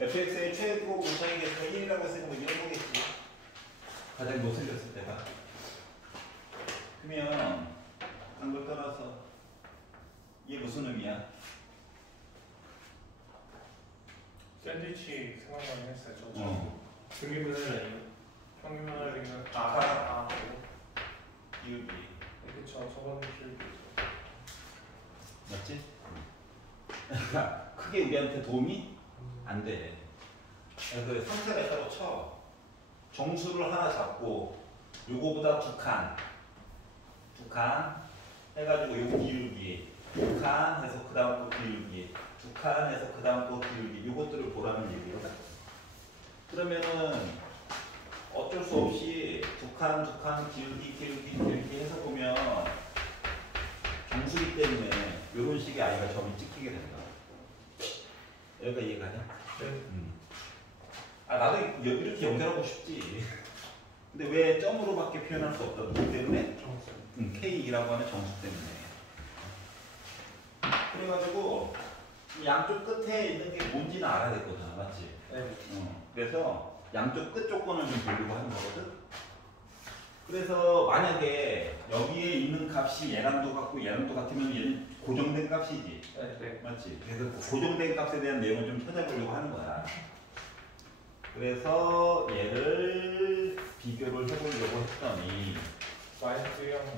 fx의 최고 고차의 개수가 1이라고 했으니까 뭐 이런 거겠지. 가장 못생겼을 때가. 그러면 한 걸 떠나서 이게 무슨 의미야? 샌드위치 생각만 했어요. 저 평균면을 평균면허리는 기울기. 그쵸. 저건 기울기. 맞지? 그러니까 크게 우리한테 도움이 안 돼. 그래서 상태가 있다고 쳐. 정수를 하나 잡고 요거보다 두 칸 해가지고 요 기울기 두 칸 해서 그 다음 거 기울기 두 칸 해서 그 다음 거 기울기 요것들을 보라는 얘기거든. 그러면은 어쩔 수 없이 두 칸 기울기 해서 보면 정수기 때문에 요런 식의 아이가 점이 찍히게 된다. 여기가 이해가냐? 네. 나도 이렇게 연결하고 싶지. 근데 왜 점으로밖에 표현할 수 없다? 누구 때문에? 정수. K라고 하는 정수 때문에. 그래가지고 양쪽 끝에 있는 게 뭔지는 알아야 되거든, 맞지? 네. 그래서 양쪽 끝 조건을 좀 보려고 하는 거거든. 그래서 만약에 여기에 있는 값이 얘랑도 같고 얘랑도 같으면 얘는 고정된 값이지. 네. 맞지? 그래서 고정된 값에 대한 내용을 좀 찾아보려고 하는 거야. 그래서 얘를 비교를 해보려고 했더니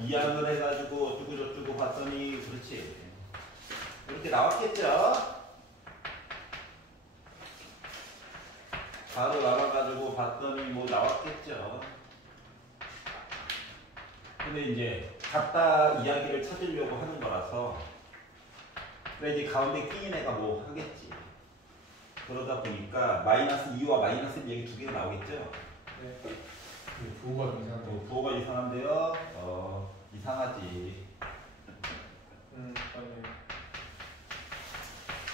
이항을 해가지고 어쩌고저쩌고 봤더니 그렇지 이렇게 나왔겠죠? 바로 나와가지고 봤더니 뭐 나왔겠죠? 근데 이제 갖다 이야기를 찾으려고 하는 거라서 그래 이제 가운데 끼인 애가 뭐 하겠지. 그러다 보니까 마이너스 2와 마이너스 1 얘기 두 개가 나오겠죠? 네. 부호가 좀 이상한데. 부호가 이상한데요? 이상하지. 아니에요.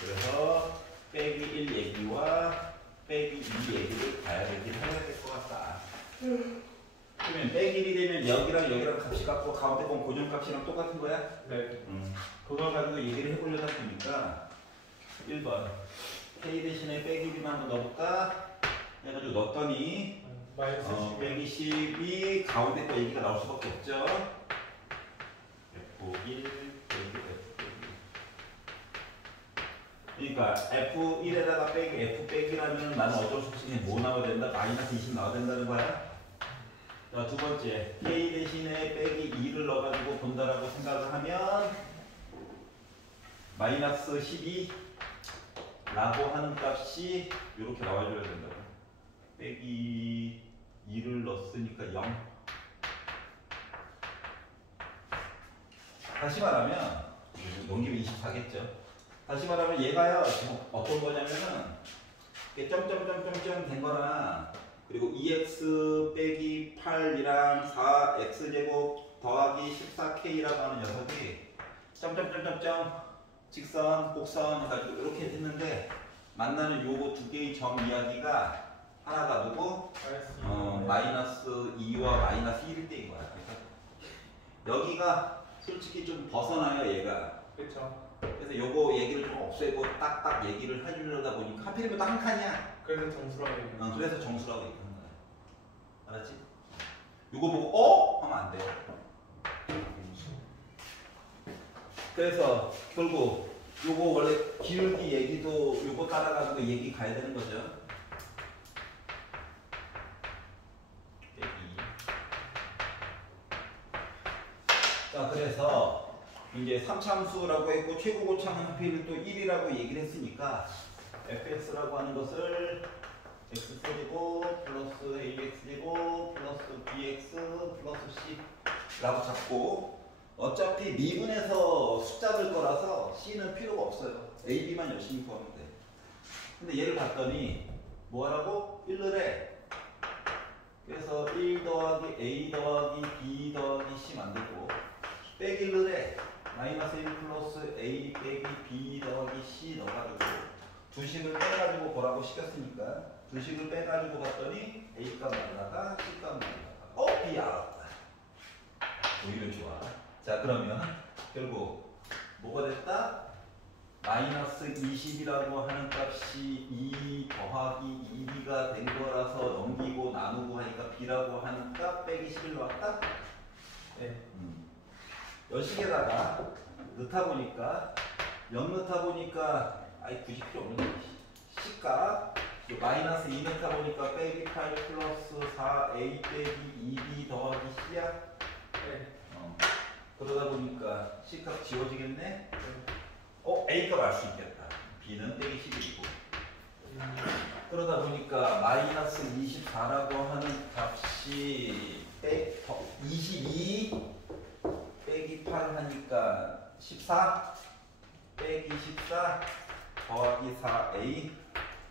그래서 빼기 1 얘기와 빼기 2 얘기를 봐야 되긴 해야 될 것 같다. 그러면 빼기 1이 되면 여기랑 값이 같고 가운데 건 고정값이랑 똑같은 거야? 네. 그걸 가지고 얘기를 해보려다 보니까 1번 K 대신에 빼기 1만 한번 넣어볼까? 해가지고 넣었더니 마이너스 10. 빼기 10이 가운데 거 얘기가 나올 수밖에 없죠? F1 빼기 F1 그러니까 F1에다가 빼기 F 빼기라면 나는 어쩔 수 없이 뭐 나와야 된다? 마이너스 20 나와야 된다는 거야? 자, 두 번째 K 대신에 빼기 2를 넣어가지고 본다라고 생각을 하면 마이너스 12 라고 하는 값이 이렇게 나와줘야 된다고. 빼기 2를 넣었으니까 0. 다시 말하면 넘기면 24겠죠. 다시 말하면 얘가요 지금 어떤 거냐면은 점점점점점 된 거랑 그리고 2x 빼기 8이랑 4x제곱 더하기 14k라고 하는 녀석이 점점점점점 직선, 곡선 해가지고 이렇게 했는데 만나는 요거 두 개의 점 이야기가 하나가 누구? 마이너스 2와 마이너스 1일 때인 거야. 그래서 여기가 솔직히 좀 벗어나요 얘가. 그렇죠. 그래서 요거 얘기를 좀 없애고 딱딱 얘기를 해주려다 보니까 하필이면 또 한 칸이야. 그래서 정수라고 얘기해요. 그래서 정수라고 얘기하는 거야. 알았지? 요거 보고 하면 안 돼. 그래서 결국 요거 원래 기울기 얘기도 요거 따라가지고 얘기 가야 되는 거죠. 자, 그래서 이제 3참수라고 했고 최고 고차는 하필 또 1이라고 얘기를 했으니까 fx라고 하는 것을 x제곱 플러스 ax제곱 플러스 bx 플러스 c라고 잡고 어차피 미분에서 숫자 들 거라서 c는 필요가 없어요. a, b만 열심히 구하면 돼. 근데 얘를 봤더니 뭐 하라고? 1을 해. 그래서 1 더하기 a 더하기 b 더하기 c 만들고 빼기 1을 해. 마이너스 1 플러스 a 빼기 b 더하기 c 넣어가지고 두 식을 빼가지고 보라고 시켰으니까 두 식을 빼가지고 봤더니 a 값 날라가 c 값 날라가. b야. 오히려 좋아. 자, 그러면 결국 뭐가 됐다? 마이너스 20이라고 하는 값이 2 더하기 2b가 된 거라서 넘기고 나누고 하니까 b라고 하는 값 빼기 11로 왔다? 네. 여식에다가 넣다 보니까 0 넣다 보니까 아이 굳이 필요 없는 거지. C값 마이너스 2 넣다 보니까 빼기 8 플러스 4a 빼기 2b 더하기 C야? 네. 그러다 보니까 C값 지워지겠네? 네. A값 알 수 있겠다. B는 빼기 11이고. 그러다 보니까 마이너스 24라고 하는 값이 22 빼기 8 하니까 14 빼기 14 더하기 4A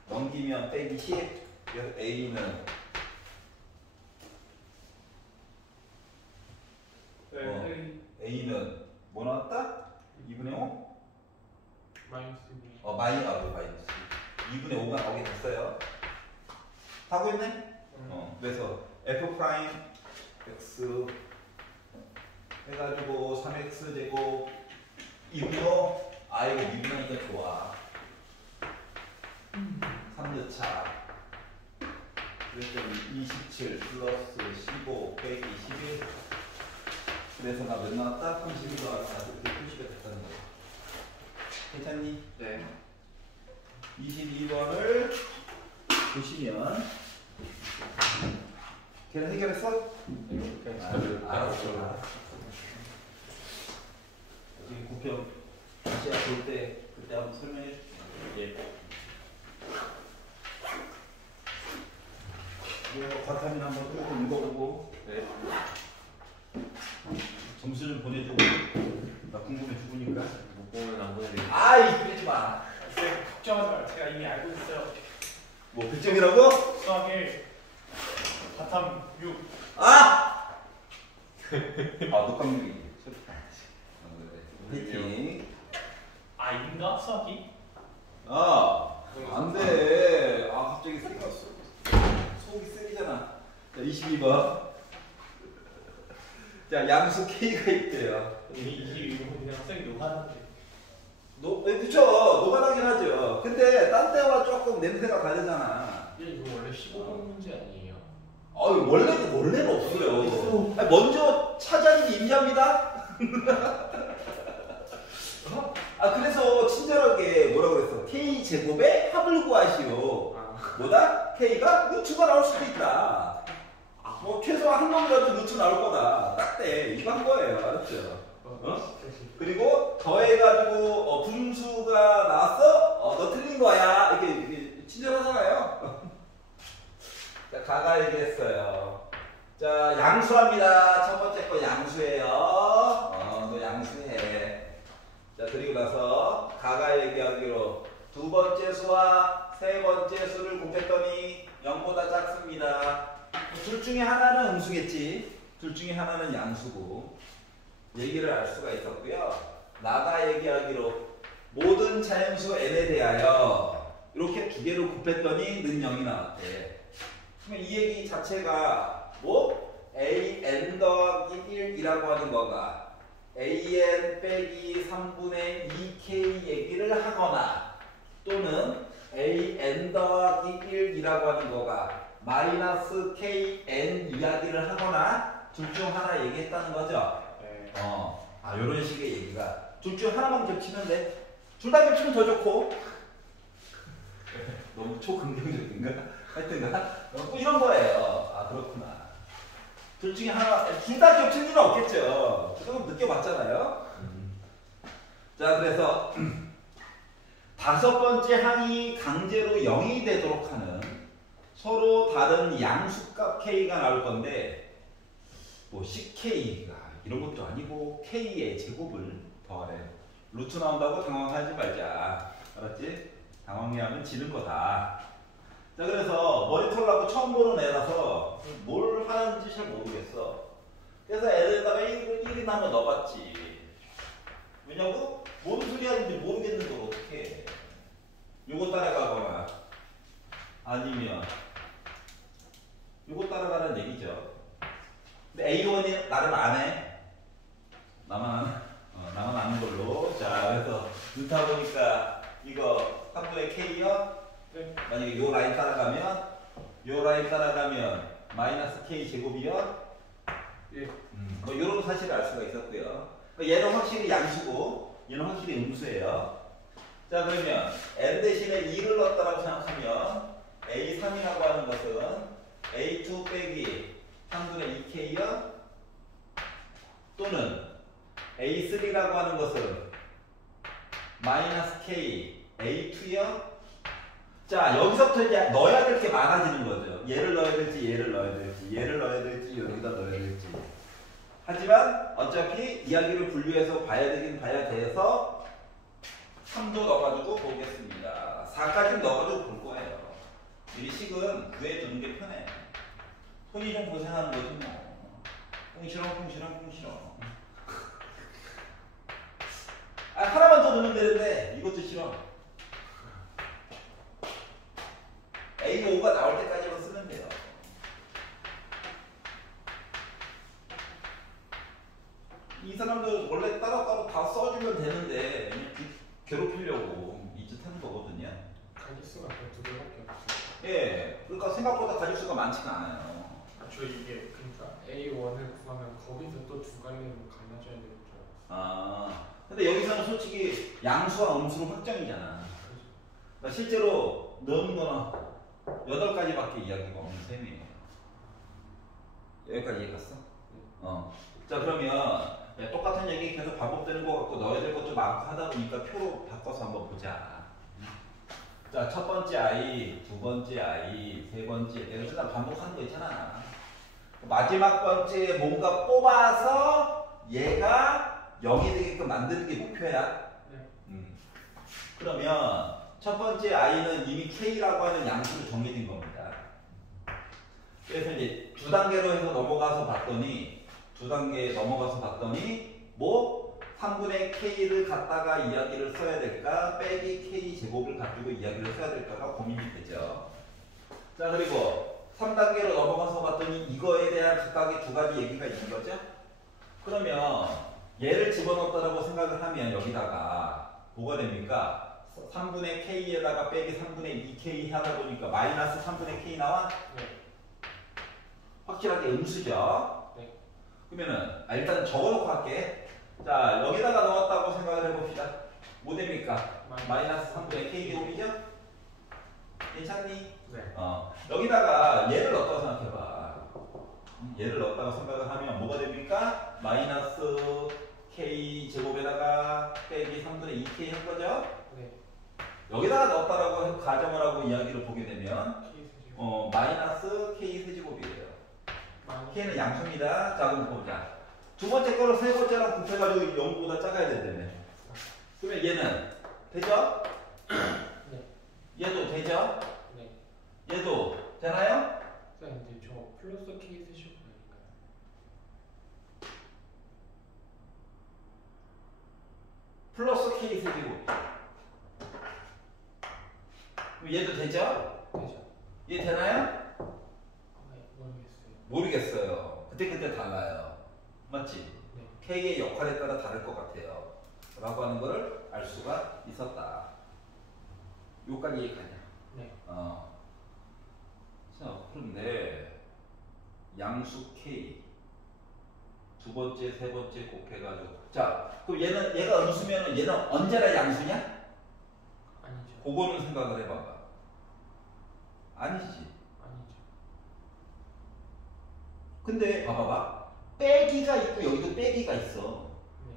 넘기면 빼기 10. 그래서 A는 네. A는 뭐 나왔다? 2분의 5? 마이너스 마이너스 2분의 5가 나오게 됐어요. 다 보였네? 그래서 f 프라임 x 해가지고 3x 제곱 2분의 5. 아 이거 2분의 하니까 좋아. 3차 그래서 27 플러스 15 빼기 21. 그래서 나 몇 나왔다? 31 나왔다. 이렇게 표시가 됐다는 거야. 괜찮니? 네. 22번을 보시면 걔는 해결했어? 알았어. 여기 구평 다시 볼 때 그때 한번 설명해 줄게. 예. 이거 과탐인 한번 쭉 읽어보고 네. 점수 좀 보내주고 나 궁금해 죽으니까. 못 보면 안 보내드릴게요. 아이 그러지 마. 쌤 걱정하지 마요. 제가 이미 알고 있어요. 뭐 100점이라고? 수학 1 바탐 6. 아! 녹화물이 화이팅. 아 인가 수학이? 안 돼. 갑자기 쓰기가 속이 쓰리잖아. 자, 22번. 자, 양수 K가 있대요. 이거 그냥 쌤이 녹아는데. 그쵸. 노가다긴 하죠. 근데 딴 때와 조금 냄새가 다르잖아. 이거 원래 15번 문제 아니에요? 원래는 없어요. 아니, 먼저 차장이 임자입니다. 그래서 친절하게 뭐라고 그랬어? K 제곱의 합을 구하시오. 뭐다? K가 루트가 나올 수도 있다. 뭐 최소한 한 놈이라도 루트 나올 거다. 딱대. 이거 한 거예요. 알았죠? 그리고 더해가지고 분수가 나왔어? 너 틀린 거야. 이렇게 친절하잖아요. 자, 가가 얘기했어요. 자, 양수합니다. 첫 번째 거 양수예요. 너 양수해. 자, 그리고 나서 가가 얘기하기로 두 번째 수와 세 번째 수를 곱했더니 0보다 작습니다. 둘 중에 하나는 음수겠지. 둘 중에 하나는 양수고. 얘기를 알 수가 있었고요. 나가 얘기하기로 모든 자연수 n에 대하여 이렇게 두 개를 곱했더니 는 0이 나왔대. 그러면 이 얘기 자체가 뭐? an 더하기 1이라고 하는 거가 an 빼기 3분의 2k 얘기를 하거나 또는 an 더하기 1이라고 하는 거가 마이너스 kn 이야기를 하거나 둘 중 하나 얘기했다는 거죠. 네. 이런 식의 얘기가 둘 중 하나만 겹치면 돼. 둘 다 겹치면 더 좋고. 너무 초긍정적인가? 하여튼가 이런 거예요. 그렇구나. 둘 중에 하나, 둘 다 겹칠 일은 없겠죠. 그거 느껴봤잖아요. 자, 그래서 다섯 번째 항이 강제로 0이 되도록 하는 서로 다른 양수값 K가 나올 건데 뭐 CK가 이런 것도 아니고 K의 제곱을 더하래. 루트 나온다고 당황하지 말자. 알았지? 당황해하면 지는 거다. 자, 그래서 머리털라고 처음 보는 애라서 뭘 하는지 잘 모르겠어. 그래서 애들에다가 1이 나면 넣어봤지. 왜냐고? 뭔 소리 하는지 모르겠는 걸 어떻게 해. 요거 따라가거나 아니면 요거 따라가는 얘기죠. 근데 A1이 나를 안 해. 나만 아는 걸로. 자, 그래서 넣다 보니까 K요? 네. 만약에 요 라인 따라가면 마이너스 K 제곱이요? 예. 뭐 이런 사실을 알 수가 있었고요. 그러니까 얘는 확실히 양수고 얘는 확실히 음수예요. 자 그러면 n 대신에 2를 넣었다고 생각하면 A3이라고 하는 것은 A2 빼기 3분의 2K요? 또는 A3라고 하는 것은 마이너스 K A2요? 자 여기서부터 이제 넣어야 될 게 많아지는 거죠. 얘를 넣어야 될지 얘를 넣어야 될지 얘를 넣어야 될지 여기다 넣어야 될지. 하지만 어차피 이야기를 분류해서 봐야 되긴 봐야 돼서 3도 넣어가지고 보겠습니다. 4까지 넣어가지고 볼 거예요. 이 식은 구해두는 게 편해. 손이 좀 고생하는 거지 뭐. 꿍시렁. 아 하나만 더 넣으면 되는데 이것도 싫어. A5가 나올 때까지만 쓰면 돼요. 이 사람들 원래 따로따로 다 써주면 되는데 그냥 괴롭히려고 이 짓 하는 거거든요. 가지수가 두 개밖에 없어요. 예, 그러니까 생각보다 가지수가 많지가 않아요. 저 이게 그러니까 A1을 구하면 거기서 또 두 갈래로 갈라져야 되는 줄 알았어요. 아, 근데 여기서는 솔직히 양수와 음수는 확정이잖아. 그러니까 실제로 넣은 거는 8가지밖에 이야기가 없는 셈이에요. 여기까지 이해 갔어? 자 그러면 똑같은 얘기 계속 반복되는 것 같고 넣어야 될 것도 많고 하다 보니까 표로 바꿔서 한번 보자. 자, 첫 번째 I, 두 번째 I, 세 번째 일단 반복하는 거 있잖아. 마지막 번째 뭔가 뽑아서 얘가 0이 되게끔 만드는 게 목표야. 네. 그러면 첫 번째 I는 이미 K라고 하는 양수로 정해진 겁니다. 그래서 이제 두 단계로 해서 넘어가서 봤더니 뭐 3분의 K를 갖다가 이야기를 써야 될까 빼기 K 제곱을 가지고 이야기를 써야 될까가 고민이 되죠. 자 그리고 3단계로 넘어가서 봤더니 이거에 대한 각각의 두 가지 얘기가 있는 거죠. 그러면 얘를 집어넣었다고 생각을 하면 여기다가 뭐가 됩니까? 3분의 K에다가 빼기 3분의 2K 하다 보니까 마이너스 3분의 K 나와? 네. 확실하게 음수죠. 네. 그러면은 일단 적어놓고 할게. 자 여기다가 넣었다고 생각을 해봅시다. 뭐 됩니까? 마이너스 3분의 K 제곱이죠? 괜찮니? 네. 여기다가 얘를 넣었다고 생각해봐. 얘를 넣었다고 생각을 하면 뭐가 됩니까? 마이너스 K 제곱에다가 빼기 3분의 2K 한 거죠? 네. 여기다가 넣었다라고 가정을 하고 이야기를 보게 되면 K 세제곱. 마이너스 K 세제곱이에요. 마이너스. K는 양수입니다. 자 그럼 보자. 두 번째 거로 세 번째랑 곱해가지고 0보다 작아야 된다며. 그러면 얘는 되죠? 네. 얘도 되죠? 네. 얘도 되나요? 근데 저 플러스 K 세제곱 아닌가요? 플러스 K 세제곱. 그럼 얘도 되죠? 되죠. 얘 되나요? 네, 모르겠어요. 모르겠어요. 그때 달라요. 맞지? 네. K의 역할에 따라 다를 것 같아요. 라고 하는 거를 알 수가 있었다. 요까지 이해가냐? 네. 자, 그런데 양수 K 두 번째, 세 번째 곱해가지고 자, 그럼 얘가 음수면은 얘는 언제나 양수냐? 아니죠. 그거는 생각을 해봐봐. 아니지. 아니죠. 근데 봐봐봐. 빼기가 있고 여기도 빼기가 있어. 네.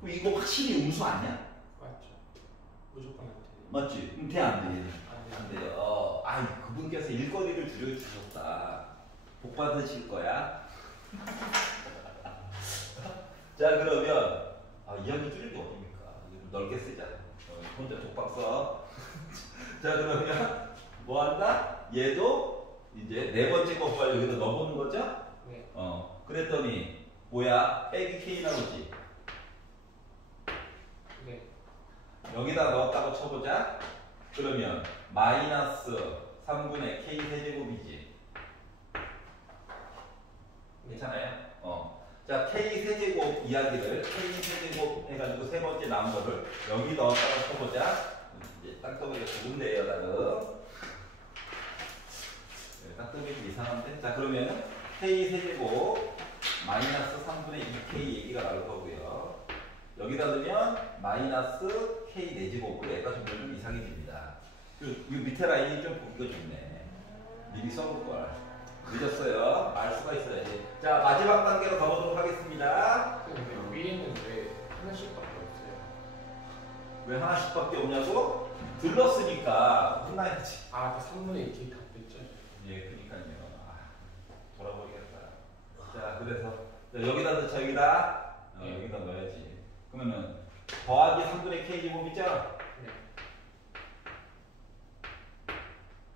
그럼 이거 확실히 음수 아니야? 맞죠. 무조건 안 돼요. 맞지? 그럼 돼, 안 돼? 안 돼요. 안 돼요. 아이, 그분께서 일거리를 줄여주셨다. 복 받으실 거야. 자, 그러면 이야기 줄일 게 어딥니까? 넓게 쓰자. 혼자 독박 써. 자, 그러면 뭐 한다? 얘도 이제 네 번째 거 빨리 여기다 넣어보는 거죠? 네. 그랬더니 뭐야? 빼기 K 나오지? 네. 여기다 넣었다고 쳐보자. 그러면 마이너스 3분의 K 세제곱이지. 괜찮아요? 자, K 세제곱 이야기를 K 세제곱 해가지고 세 번째 나온 거를 여기 넣었다고 쳐보자. 이제 딱 땅덩어리가 좋은데요, 나는. 네, 땅덩어리 좀 이상한데? 자, 그러면 K 세제곱 마이너스 3분의 2K 얘기가 나올 거고요. 여기다 넣으면 마이너스 K 4제곱으로 얘가 좀 이상해집니다. 이 밑에 라인이 좀 보기가 좋네. 미리 써볼 걸. 늦었어요. 알 수가 있어야지. 자, 마지막 단계로 가보도록 하겠습니다. 근데 위에는 왜 하나씩밖에 없어요? 왜 하나씩밖에 없냐고? 들렀으니까 혼나야지. 아, 그 3분의 2K 다 뺐죠? 예, 그니까요. 돌아버리겠다. 자, 그래서 자, 여기다 넣자, 여기다. 여기다 넣어야지. 그러면은 더하기 3분의 K 제곱이죠? 네.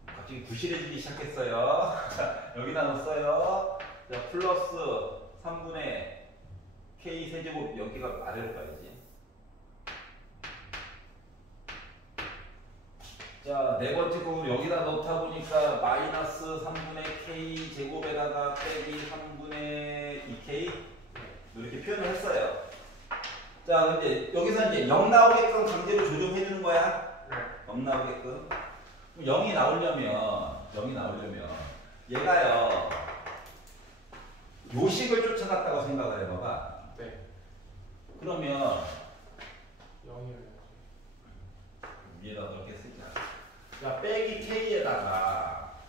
갑자기 부실해지기 시작했어요. 자, 여기다 넣었어요. 자, 플러스 3분의 K 세제곱 여기가 아래로 가야지. 자, 네 번째 부분 여기다 넣다 보니까 마이너스 3분의 K 제곱에다가 빼기 3분의 2K 이렇게 표현을 했어요. 자, 이제 여기서 이제 0 나오게끔 강제로 조정해 주는 거야. 네. 0 나오게끔. 0이 나오려면 얘가요 요식을 쫓아갔다고 생각을 해봐봐. 네. 그러면 0이어야지. 위에다 넣게 쓰자. 자, 빼기 K에다가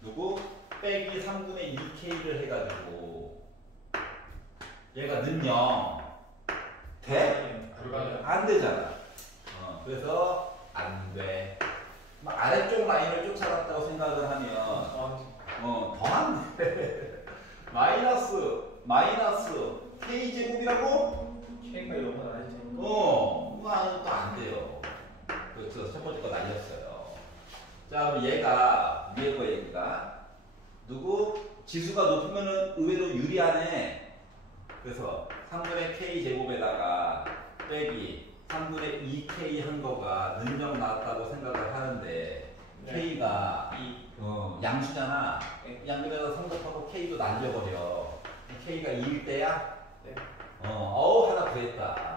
누구? 빼기 3분의 2K를 해가지고 얘가 는 0 돼? 불가능. 안 되잖아. 그래서 안 돼. 아래쪽 라인을 쫓아갔다고 생각을 하면 더안 돼. 마이너스 K 제곱이라고? K가 0은 아니지. 또 안 돼요. 그래서 첫 번째 거 날렸어요. 자, 그럼 얘가 위에 거 얘기가 누구? 지수가 높으면은 의외로 유리하네. 그래서 3분의 K 제곱에다가 빼기 3분의 2K 한 거가 능력 나왔다고 생각을 하는데 네. K가 2. 양수잖아. 네. 양수에서 성급하고 K도 날려버려. K가 2일 때야? 네. 하나 구했다.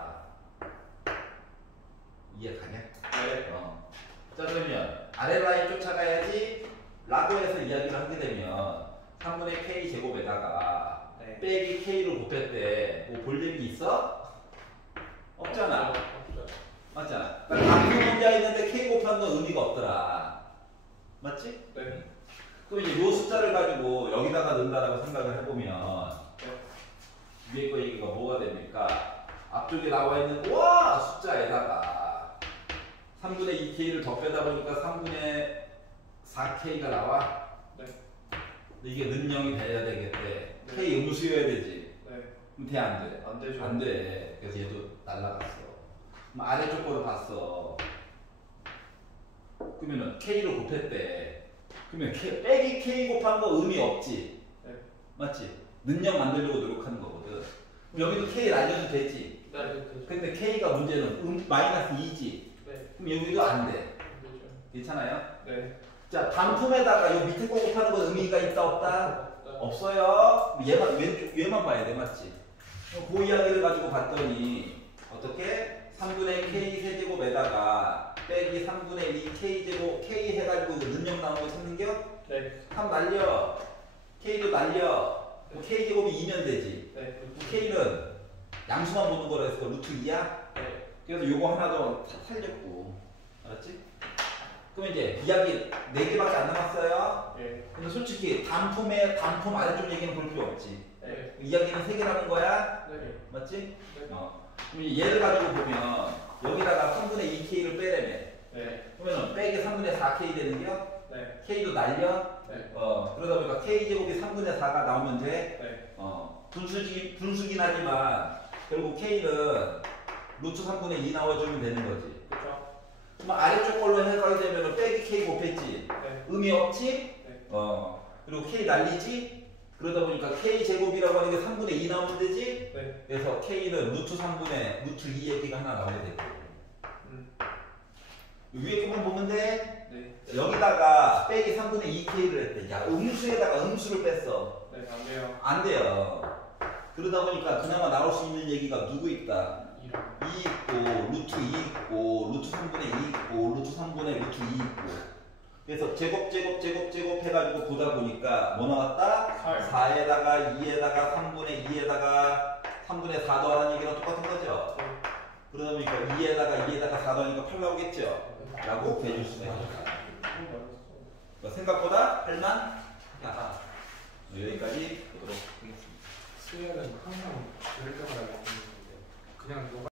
이해 가냐? 네. 자, 그러면 아래 라인 쫓아가야지 라고 해서 이야기를 하게 되면 3분의 K 제곱에다가 네. 빼기 K를 곱했대. 뭐 볼 일이 있어? 없잖아. 없죠. 맞잖아. 같은 문제가 있는데 K 곱한 건 의미가 없더라. 맞지? 네. 또 이제 요 숫자를 가지고 여기다가 넣는다라고 생각을 해보면 네. 위에 거 얘기가 뭐가 됩니까? 앞쪽에 나와 있는 숫자에다가 3분의 2K를 더 빼다 보니까 3분의 4K가 나와. 네. 근데 이게 능령이 돼야 되겠대. 네. K 음수여야 되지. 네. 그럼 돼, 안 돼? 안 되죠. 안 돼. 그래서 얘도 날라갔어. 그럼 아래쪽 거로 봤어. 그러면은 K를 곱했대. 그러면 빼기 K 곱한 거 의미 없지. 네. 맞지? 능력 만들려고 노력하는 거거든. 그럼 여기도 K 날려도 되지. 네. 되죠. 근데 K가 문제는 마이너스 2지. 네. 그럼 여기도 안 돼. 안 되죠. 괜찮아요? 네. 자, 단품에다가 요 밑에 거 곱하는 건 의미가 있다 없다? 없어요. 얘만 봐야 돼, 맞지? 그 이야기를 가지고 봤더니 어떻게? 3분의 K 세제곱에다가 빼기 3분의 2 K 제곱 K 해가지고 능력 나오는 거 찾는겨? 네. 3 날려. K도 날려. 네. K 제곱이 2면 되지. 네. K는 양수만 보는 거라 해서 루트 2야? 네. 그래서 요거 하나 더 살렸고. 알았지? 그럼 이제 이야기 4개밖에 안 남았어요. 네. 근데 솔직히 단품 아래쪽 얘기는 볼 필요 없지. 네. 이야기는 3개라는 거야. 네. 맞지? 네. 그럼 얘를 가지고 보면 여기다가 3분의 2K를 빼려면 네. 그러면 빼기 3분의 4K 되는겨? 네. K도 날려? 네. 그러다 보니까 K제곱이 3분의 4가 나오면 돼. 네. 분수긴 하지만 결국 K는 루트 3분의 2 나와주면 되는 거지. 그렇죠. 그럼 아래쪽 걸로 해가게 되면 빼기 K 곱했지. 네. 의미 없지? 네. 그리고 K 날리지? 그러다 보니까 K 제곱이라고 하는 게 3분의 2 나오면 되지? 네. 그래서 K는 루트 2 얘기가 하나 나오게 되고. 위에 것만 보면 돼? 네. 여기다가 빼기 3분의 2K를 했대. 야, 음수에다가 음수를 뺐어. 네. 안 돼요. 안 돼요. 그러다 보니까 그나마 나올 수 있는 얘기가 누구 있다? 2랑. 2 있고 루트 2 있고 루트 3분의 2 있고 루트 3분의 루트 2 있고 그래서 제곱 해가지고 보다 보니까 뭐 나왔다? 4에다가 2에다가 3분의 2에다가 3분의 4 더하는 얘기랑 똑같은 거죠? 그러니까 2에다가 4 더하니까 8 나오겠죠? 라고 해줄 수가 있다. 생각보다 할만? 야 여기까지 보도록 하겠습니다. 수열은 항상 그럴 때마다 느끼는 건데 그냥